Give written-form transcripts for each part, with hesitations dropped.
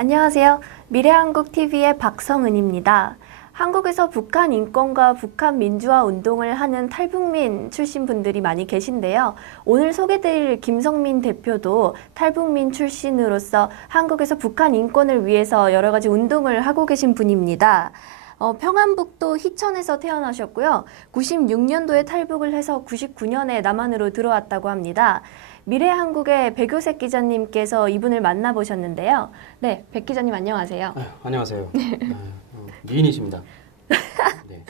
안녕하세요. 미래한국TV의 박성은입니다. 한국에서 북한 인권과 북한 민주화 운동을 하는 탈북민 출신 분들이 많이 계신데요. 오늘 소개드릴 김성민 대표도 탈북민 출신으로서 한국에서 북한 인권을 위해서 여러 가지 운동을 하고 계신 분입니다. 평안북도 희천에서 태어나셨고요. 96년도에 탈북을 해서 99년에 남한으로 들어왔다고 합니다. 미래한국의 백요색 기자님께서 이분을 만나보셨는데요. 네, 백 기자님 안녕하세요. 안녕하세요. 미인이십니다. 네.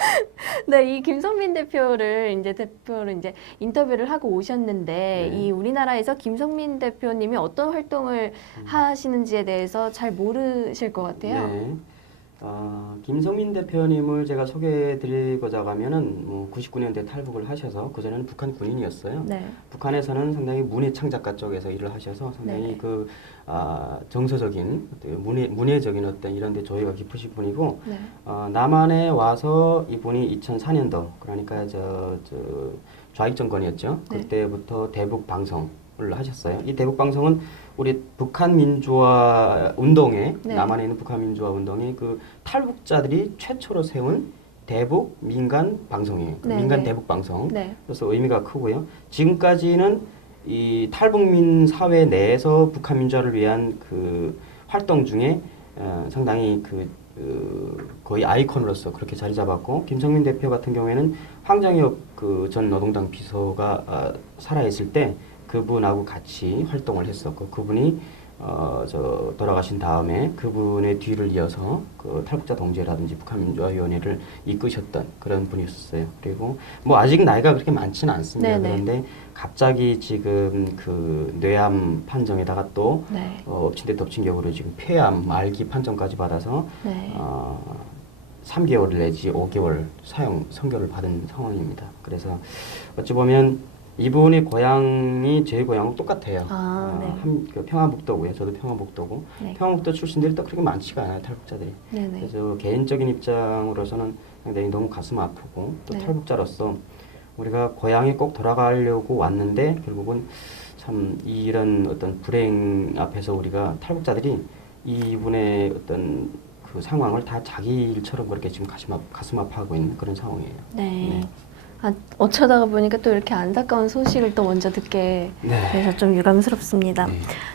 네, 이 김성민 대표를 이제 인터뷰를 하고 오셨는데 네. 이 우리나라에서 김성민 대표님이 어떤 활동을 하시는지에 대해서 잘 모르실 것 같아요. 네. 김성민 대표님을 제가 소개해드리고자 하면은 99년대 탈북을 하셔서 그전에는 북한 군인이었어요. 네. 북한에서는 상당히 문예 창작가 쪽에서 일을 하셔서 상당히 네. 정서적인 문예적인 어떤 이런 데 조예가 깊으신 분이고 네. 남한에 와서 이분이 2004년도 그러니까 좌익 정권이었죠. 네. 그때부터 대북 방송을 하셨어요. 이 대북 방송은 우리 북한 민주화 운동에 네. 남한에 있는 북한 민주화 운동에 그 탈북자들이 최초로 세운 대북 민간 방송이에요. 네, 민간 네. 대북 방송. 네. 그래서 의미가 크고요. 지금까지는 이 탈북민 사회 내에서 북한 민주화를 위한 그 활동 중에 상당히 거의 아이콘으로서 그렇게 자리 잡았고 김성민 대표 같은 경우에는 황정혁 그 전 노동당 비서가 살아있을 때 그분하고 같이 활동을 했었고 그분이 돌아가신 다음에 그분의 뒤를 이어서 그 탈북자 동지회라든지 북한민주화위원회를 이끄셨던 그런 분이었어요. 그리고 아직 나이가 그렇게 많지는 않습니다. 네네. 그런데 갑자기 지금 그 뇌암 판정에다가 또 네. 엎친 데 덮친 격으로 지금 폐암 말기 판정까지 받아서 네. 3개월 내지 5개월 선고를 받은 상황입니다. 그래서 어찌 보면 이분의 고향이 제 고향하고 똑같아요. 그 평안북도고요. 저도 평안북도고. 네. 평안북도 출신들이 또 그렇게 많지가 않아요. 탈북자들이. 네네. 그래서 개인적인 입장으로서는 상당히 너무 가슴 아프고 또 네. 탈북자로서 우리가 고향에 꼭 돌아가려고 왔는데 결국은 참 이런 어떤 불행 앞에서 우리가 탈북자들이 이분의 어떤 그 상황을 다 자기 일처럼 그렇게 지금 가슴 아파하고 있는 그런 상황이에요. 네. 어쩌다가 보니까 또 이렇게 안타까운 소식을 또 먼저 듣게 네. 돼서 좀 유감스럽습니다. 네.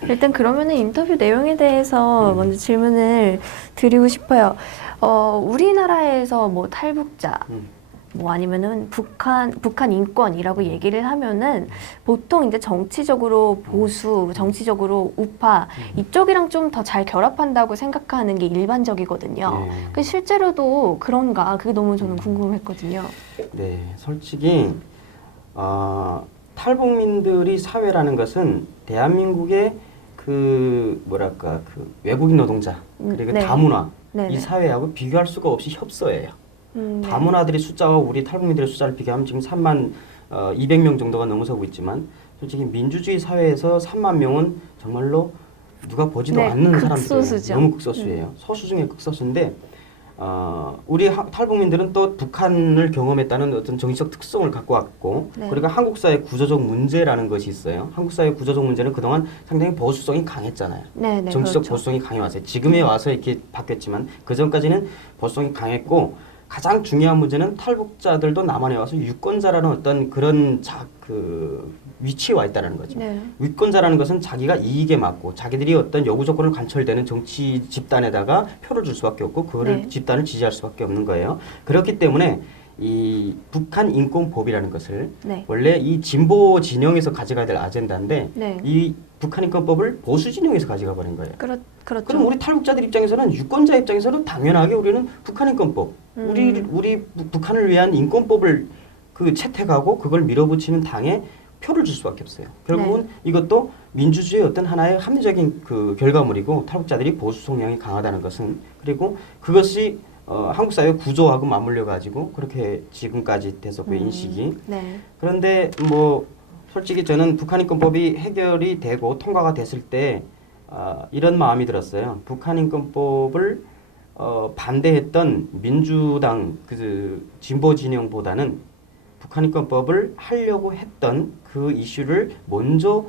일단 그러면은 인터뷰 내용에 대해서 먼저 질문을 드리고 싶어요. 우리나라에서 뭐 탈북자, 뭐 아니면은 북한 인권이라고 얘기를 하면은 보통 이제 정치적으로 보수, 정치적으로 우파 이쪽이랑 좀 더 잘 결합한다고 생각하는 게 일반적이거든요. 네. 그 실제로도 그런가? 그게 너무 저는 궁금했거든요. 네, 솔직히 탈북민들이 사회라는 것은 대한민국의 그 외국인 노동자 그리고 네. 다문화 네네. 이 사회하고 비교할 수가 없이 협소해요. 네. 다문화들의 숫자와 우리 탈북민들의 숫자를 비교하면 지금 3만 200명 정도가 넘어서고 있지만 솔직히 민주주의 사회에서 3만 명은 정말로 누가 보지도 네, 않는 극소수죠. 사람들 너무 극소수예요. 소수 중에 극소수인데 우리 탈북민들은 또 북한을 경험했다는 어떤 정치적 특성을 갖고 왔고 네. 그리고 한국 사회 구조적 문제라는 것이 있어요. 한국 사회 구조적 문제는 그동안 상당히 보수성이 강했잖아요. 네네, 정치적 그렇죠. 보수성이 강해왔어요. 지금에 와서 이렇게 바뀌었지만 그 전까지는 보수성이 강했고 가장 중요한 문제는 탈북자들도 남한에 와서 유권자라는 어떤 그런 위치에 와 있다는 거죠. 네. 유권자라는 것은 자기가 이익에 맞고 자기들이 어떤 요구 조건을 관철되는 정치 집단에다가 표를 줄 수밖에 없고 그거를 네. 집단을 지지할 수밖에 없는 거예요. 그렇기 때문에 이 북한 인권법이라는 것을 네. 원래 이 진보 진영에서 가져가야 될 아젠다인데 네. 이 북한 인권법을 보수 진영에서 가져가 버린 거예요. 그렇죠. 그럼 우리 탈북자들 입장에서는 유권자 입장에서는 당연하게 우리는 북한 인권법, 우리 북한을 위한 인권법을 채택하고 그걸 밀어붙이는 당에 표를 줄 수밖에 없어요. 결국은 이것도 민주주의의 어떤 하나의 합리적인 결과물이고 탈북자들이 보수 성향이 강하다는 것은 그리고 그것이 한국 사회 구조하고 맞물려 가지고 그렇게 지금까지 돼서 그 인식이. 네. 그런데 솔직히 저는 북한 인권법이 해결이 되고 통과가 됐을 때 이런 마음이 들었어요. 북한 인권법을 반대했던 민주당 진보 진영보다는 북한 인권법을 하려고 했던 그 이슈를 먼저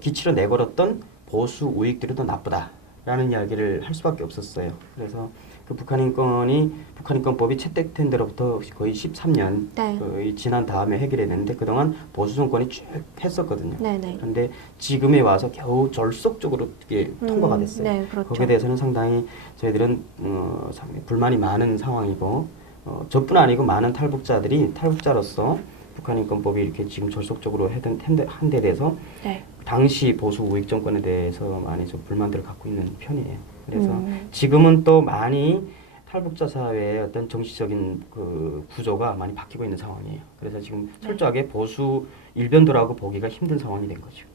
기치로 내걸었던 보수 우익들이 더 나쁘다. 라는 이야기를 할 수밖에 없었어요. 그래서 그 북한인권법이 채택된 데로부터 거의 13년 네. 거의 지난 다음에 해결이 됐는데 그동안 보수 정권이 쭉 했었거든요. 네네. 그런데 지금에 와서 겨우 졸속적으로 이게 통과가 됐어요. 네, 그렇죠. 거기에 대해서는 상당히 저희들은 상당히 불만이 많은 상황이고 저뿐 아니고 많은 탈북자로서 북한인권법이 이렇게 지금 졸속적으로 한 데 대해서 네. 당시 보수 우익 정권에 대해서 많이 좀 불만들을 갖고 있는 편이에요. 그래서 지금은 또 많이 탈북자 사회의 어떤 정치적인 그 구조가 많이 바뀌고 있는 상황이에요. 그래서 지금 철저하게 보수 일변도라고 보기가 힘든 상황이 된 거죠.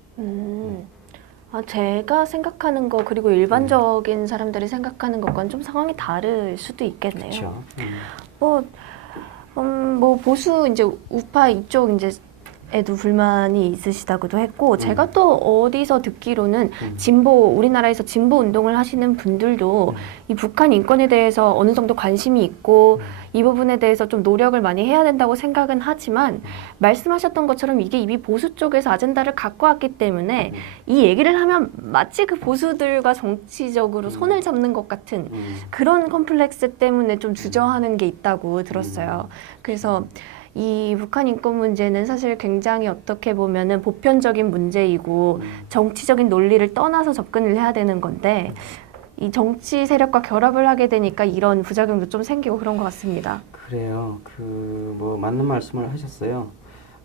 제가 생각하는 거 그리고 일반적인 사람들이 생각하는 것과는 좀 상황이 다를 수도 있겠네요. 그렇죠. 뭐 보수 이제 우파 이쪽 이제 에도 불만이 있으시다고도 했고 제가 또 어디서 듣기로는 우리나라에서 진보 운동을 하시는 분들도 이 북한 인권에 대해서 어느 정도 관심이 있고 이 부분에 대해서 좀 노력을 많이 해야 된다고 생각은 하지만 말씀하셨던 것처럼 이게 이미 보수 쪽에서 아젠다를 갖고 왔기 때문에 이 얘기를 하면 마치 그 보수들과 정치적으로 손을 잡는 것 같은 그런 컴플렉스 때문에 좀 주저하는 게 있다고 들었어요. 그래서 이 북한 인권 문제는 사실 굉장히 어떻게 보면은 보편적인 문제이고 정치적인 논리를 떠나서 접근을 해야 되는 건데 이 정치 세력과 결합을 하게 되니까 이런 부작용도 좀 생기고 그런 것 같습니다. 그래요. 뭐 맞는 말씀을 하셨어요.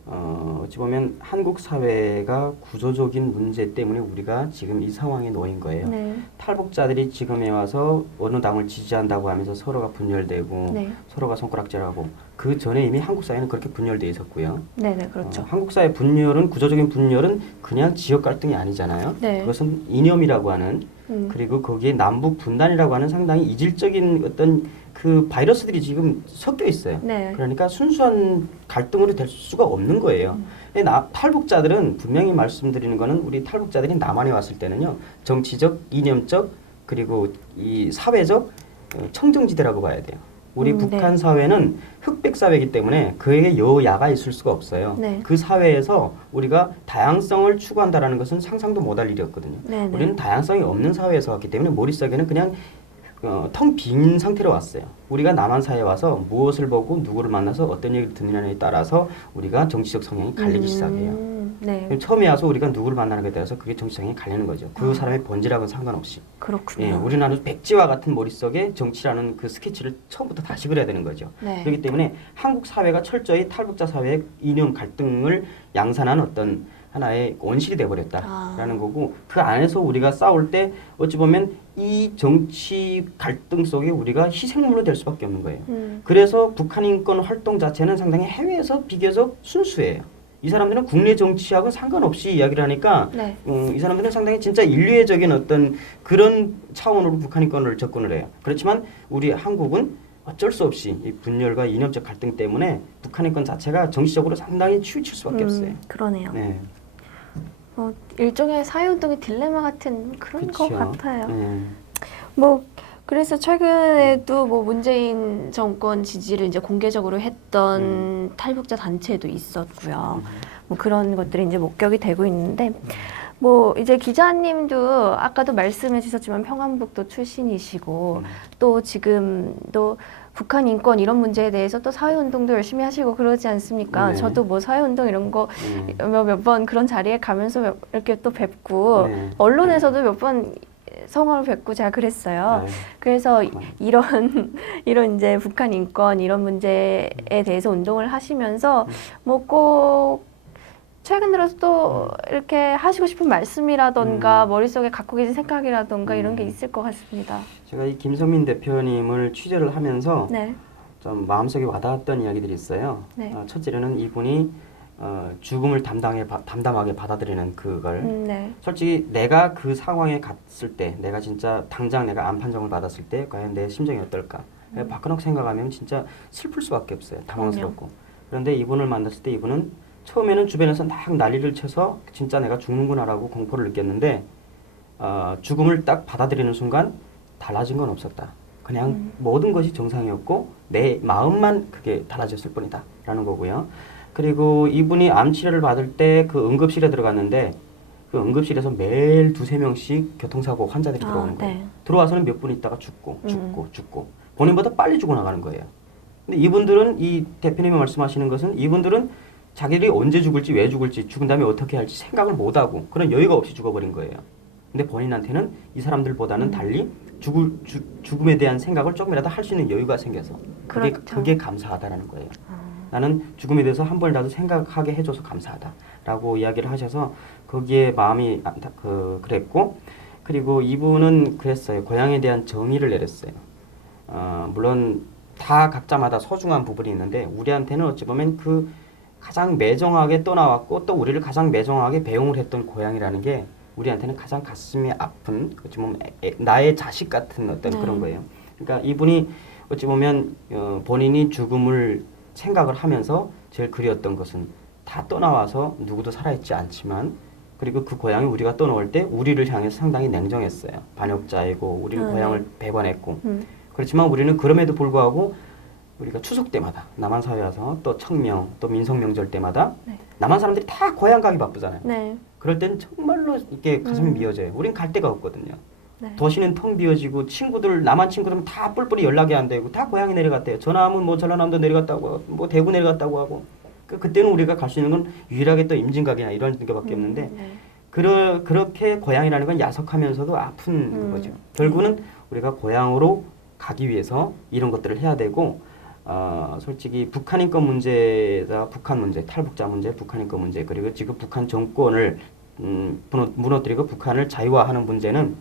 어찌 보면 한국 사회가 구조적인 문제 때문에 우리가 지금 이 상황에 놓인 거예요. 네. 탈북자들이 지금에 와서 어느 당을 지지한다고 하면서 서로가 분열되고 네. 서로가 손가락질하고 그 전에 이미 한국 사회는 그렇게 분열돼 있었고요. 네네, 그렇죠. 한국 사회 구조적인 분열은 그냥 지역 갈등이 아니잖아요. 네. 그것은 이념이라고 하는 그리고 거기에 남북 분단이라고 하는 상당히 이질적인 어떤 그 바이러스들이 지금 섞여 있어요. 네. 그러니까 순수한 갈등으로 될 수가 없는 거예요. 탈북자들은 분명히 말씀드리는 거는 우리 탈북자들이 남한에 왔을 때는요. 정치적, 이념적 그리고 이 사회적 청정지대라고 봐야 돼요. 우리 북한 네. 사회는 흑백 사회이기 때문에 그에게 여야가 있을 수가 없어요. 네. 그 사회에서 우리가 다양성을 추구한다라는 것은 상상도 못할 일이었거든요. 네, 네. 우리는 다양성이 없는 사회에서 왔기 때문에 머릿속에는 그냥 텅 빈 상태로 왔어요. 우리가 남한 사회에 와서 무엇을 보고 누구를 만나서 어떤 얘기를 듣느냐에 따라서 우리가 정치적 성향이 갈리기 시작해요. 네. 처음에 와서 우리가 누구를 만나는 것에 따라서 그게 정치 성향이 갈리는 거죠. 그 사람의 본질하고는 상관없이. 그렇군요. 예, 우리는 백지와 같은 머릿속에 정치라는 그 스케치를 처음부터 다시 그려야 되는 거죠. 네. 그렇기 때문에 한국 사회가 철저히 탈북자 사회의 이념 갈등을 양산한 어떤 하나의 원실이 돼버렸다라는 거고 그 안에서 우리가 싸울 때 어찌 보면 이 정치 갈등 속에 우리가 희생물로 될 수밖에 없는 거예요. 그래서 북한 인권 활동 자체는 상당히 해외에서 비교적 순수해요. 이 사람들은 국내 정치하고 상관없이 이야기를 하니까 네. 이 사람들은 상당히 진짜 인류애적인 어떤 그런 차원으로 북한 인권을 접근을 해요. 그렇지만 우리 한국은 어쩔 수 없이 이 분열과 이념적 갈등 때문에 북한 인권 자체가 정치적으로 상당히 치우칠 수밖에 없어요. 그러네요. 네. 일종의 사회운동의 딜레마 같은 그런 것 그쵸. 같아요. 네. 그래서 최근에도 문재인 정권 지지를 이제 공개적으로 했던 탈북자 단체도 있었고요. 그런 것들이 이제 목격이 되고 있는데, 이제 기자님도 아까도 말씀해 주셨지만 평안북도 출신이시고, 또 지금도 북한 인권 이런 문제에 대해서 또 사회운동도 열심히 하시고 그러지 않습니까? 네. 저도 사회운동 이런 거 몇 번 그런 자리에 가면서 이렇게 또 뵙고, 네. 언론에서도 몇 번 성화를 뵙고 제가 그랬어요. 네. 그래서 이런 이제 북한 인권 이런 문제에 대해서 운동을 하시면서 꼭 최근 들어서 또 이렇게 하시고 싶은 말씀이라던가 머릿속에 갖고 계신 생각이라던가 이런 게 있을 것 같습니다. 제가 이 김성민 대표님을 취재를 하면서 네. 좀 마음속에 와닿았던 이야기들이 있어요. 네. 첫째로는 이분이 죽음을 담담하게 받아들이는 그걸 네. 솔직히 내가 그 상황에 갔을 때 내가 진짜 당장 내가 암 판정을 받았을 때 과연 내 심정이 어떨까 박근홍 생각하면 진짜 슬플 수밖에 없어요. 당황스럽고. 그런데 이분을 만났을 때 이분은 처음에는 주변에서 막 난리를 쳐서 진짜 내가 죽는구나라고 공포를 느꼈는데 죽음을 딱 받아들이는 순간 달라진 건 없었다. 그냥 모든 것이 정상이었고 내 마음만 그게 달라졌을 뿐이다 라는 거고요. 그리고 이분이 암 치료를 받을 때 그 응급실에 들어갔는데 그 응급실에서 매일 2-3명씩 교통사고 환자들이 들어오는 거예요. 네. 들어와서는 몇 분 있다가 죽고 본인보다 빨리 죽어 나가는 거예요. 근데 이분들은 이 대표님이 말씀하시는 것은 이분들은 자기들이 언제 죽을지 왜 죽을지 죽은 다음에 어떻게 할지 생각을 못하고 그런 여유가 없이 죽어버린 거예요. 근데 본인한테는 이 사람들보다는 달리 죽음에 대한 생각을 조금이라도 할 수 있는 여유가 생겨서 그렇죠. 그게 감사하다라는 거예요. 나는 죽음에 대해서 한 번이라도 생각하게 해줘서 감사하다라고 이야기를 하셔서 거기에 마음이 그랬고 그리고 이분은 그랬어요. 고향에 대한 정의를 내렸어요. 물론 다 각자마다 소중한 부분이 있는데 우리한테는 어찌 보면 그 가장 매정하게 떠나왔고 또 우리를 가장 매정하게 배웅을 했던 고향이라는 게 우리한테는 가장 가슴이 아픈 어찌 보면 나의 자식 같은 어떤 그런 거예요. 그러니까 이분이 어찌 보면 본인이 죽음을 생각을 하면서 제일 그리웠던 것은 다 떠나와서 누구도 살아있지 않지만 그리고 그 고향이 우리가 떠나올 때 우리를 향해서 상당히 냉정했어요. 반역자이고 우리는 고향을 배반했고 그렇지만 우리는 그럼에도 불구하고 우리가 추석 때마다 남한 사회 와서 또 청명 또 민속 명절 때마다 남한 사람들이 다 고향 가기 바쁘잖아요. 네. 그럴 때는 정말로 이렇게 가슴이 미어져요. 우린 갈 데가 없거든요. 네. 도시는 텅 비어지고 친구들 남한 친구들은 다 뿔뿔이 연락이 안 되고 다 고향에 내려갔대요. 전화하면 뭐 전라남도 내려갔다고 하고 뭐 대구 내려갔다고 하고 그때는 우리가 갈 수 있는 건 유일하게 또 임진각이나 이런 데밖에 없는데 그렇게 고향이라는 건 야속하면서도 아픈 거죠. 결국은 우리가 고향으로 가기 위해서 이런 것들을 해야 되고 솔직히 북한 인권 문제다 북한 문제 탈북자 문제 북한 인권 문제 그리고 지금 북한 정권을 무너뜨리고 북한을 자유화하는 문제는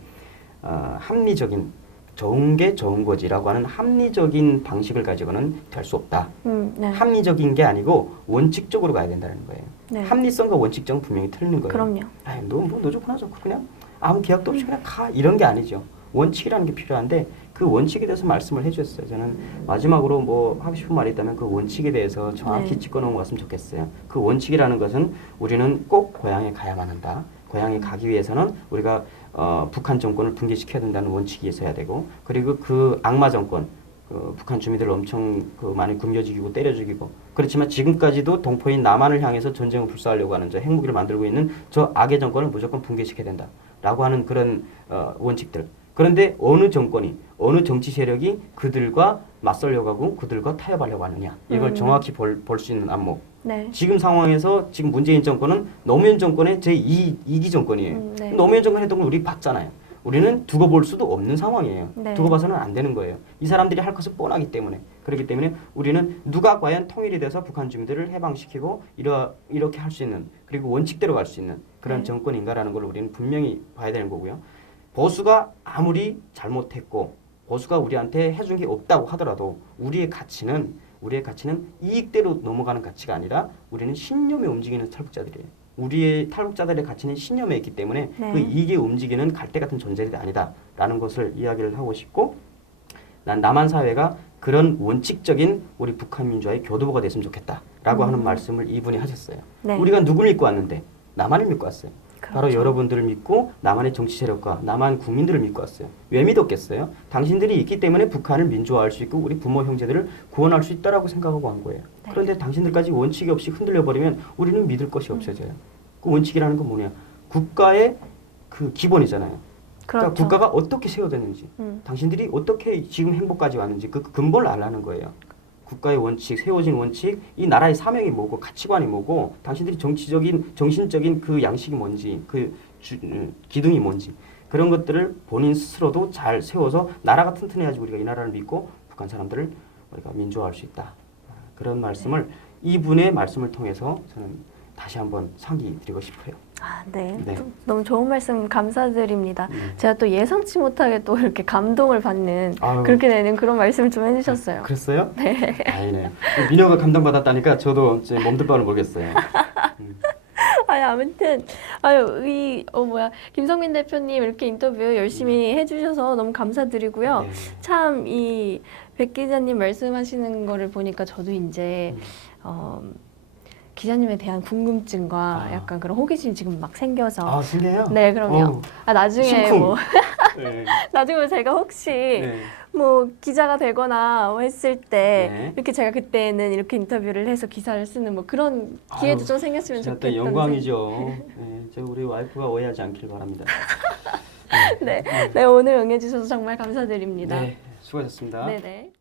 합리적인 좋은 게 좋은 거지라고 하는 합리적인 방식을 가지고는 될 수 없다. 네. 합리적인 게 아니고 원칙적으로 가야 된다는 거예요. 네. 합리성과 원칙성은 분명히 틀린 거예요. 그럼요. 아니, 너 좋구나 좋고 그냥 아무 계약도 없이 그냥 가 이런 게 아니죠. 원칙이라는 게 필요한데 그 원칙에 대해서 말씀을 해주셨어요. 저는 마지막으로 뭐 하고 싶은 말이 있다면 그 원칙에 대해서 정확히 짚고 넘어갔으면 좋겠어요. 그 원칙이라는 것은 우리는 꼭 고향에 가야만 한다. 고향에 가기 위해서는 우리가 북한 정권을 붕괴시켜야 된다는 원칙이 있어야 되고 그리고 그 악마 정권 북한 주민들 엄청 많이 굶겨 죽이고 때려 죽이고 그렇지만 지금까지도 동포인 남한을 향해서 전쟁을 불사하려고 하는 저 핵무기를 만들고 있는 저 악의 정권을 무조건 붕괴시켜야 된다라고 하는 그런 원칙들. 그런데 어느 정권이 어느 정치 세력이 그들과 맞서려고 하고 그들과 타협하려고 하느냐 이걸 정확히 볼 수 있는 안목. 네. 지금 상황에서 지금 문재인 정권은 노무현 정권의 제2기 정권이에요. 네. 노무현 정권 했던 걸 우리 봤잖아요. 우리는 두고 볼 수도 없는 상황이에요. 네. 두고 봐서는 안 되는 거예요. 이 사람들이 할 것은 뻔하기 때문에. 그렇기 때문에 우리는 누가 과연 통일이 돼서 북한 주민들을 해방시키고 이렇게 할 수 있는 그리고 원칙대로 갈 수 있는 그런 네. 정권인가라는 걸 우리는 분명히 봐야 되는 거고요. 보수가 아무리 잘못했고 보수가 우리한테 해준 게 없다고 하더라도 우리의 가치는 이익대로 넘어가는 가치가 아니라 우리는 신념에 움직이는 탈북자들이에요. 우리의 탈북자들의 가치는 신념에 있기 때문에 네. 그 이익에 움직이는 갈대 같은 존재들이 아니다라는 것을 이야기를 하고 싶고 난 남한 사회가 그런 원칙적인 우리 북한 민주화의 교두보가 됐으면 좋겠다라고 하는 말씀을 이분이 하셨어요. 네. 우리가 누굴 믿고 왔는데 남한을 믿고 왔어요. 그렇죠. 바로 여러분들을 믿고 남한의 정치 세력과 남한 국민들을 믿고 왔어요. 왜 믿었겠어요? 당신들이 있기 때문에 북한을 민주화할 수 있고 우리 부모 형제들을 구원할 수 있다라고 생각하고 한 거예요. 네. 그런데 당신들까지 원칙이 없이 흔들려 버리면 우리는 믿을 것이 없어져요. 그 원칙이라는 건 뭐냐? 국가의 그 기본이잖아요. 그러니까 그렇죠. 국가가 어떻게 세워졌는지, 당신들이 어떻게 지금 행복까지 왔는지 그 근본을 알라는 거예요. 국가의 원칙, 세워진 원칙, 이 나라의 사명이 뭐고 가치관이 뭐고 당신들이 정치적인, 정신적인 그 양식이 뭔지, 기둥이 뭔지 그런 것들을 본인 스스로도 잘 세워서 나라가 튼튼해야지 우리가 이 나라를 믿고 북한 사람들을 우리가 민주화할 수 있다. 그런 말씀을 이분의 말씀을 통해서 저는 다시 한번 상기 드리고 싶어요. 네. 네. 너무 좋은 말씀 감사드립니다. 제가 또 예상치 못하게 또 이렇게 감동을 받는 아유. 그렇게 되는 그런 말씀을 좀 해주셨어요. 그랬어요? 네. 다행이네. 민호가 감동받았다니까 저도 이제 몸둘 바를 모르겠어요. 아무튼 김성민 대표님 이렇게 인터뷰 열심히 해주셔서 너무 감사드리고요. 네. 참 이 백 기자님 말씀하시는 거를 보니까 저도 이제 기자님에 대한 궁금증과 약간 그런 호기심이 지금 막 생겨서 신기해요? 네, 그럼요. 나중에 심쿵. 뭐 네. 나중에 제가 혹시 네. 뭐 기자가 되거나 뭐 했을 때 네. 이렇게 제가 그때는 이렇게 인터뷰를 해서 기사를 쓰는 뭐 그런 기회도 아유, 좀 생겼으면 제가 좋겠다는 또 영광이죠. 네, 저 우리 와이프가 오해하지 않길 바랍니다. 네. 네, 오늘 응해주셔서 정말 감사드립니다. 네, 수고하셨습니다. 네네.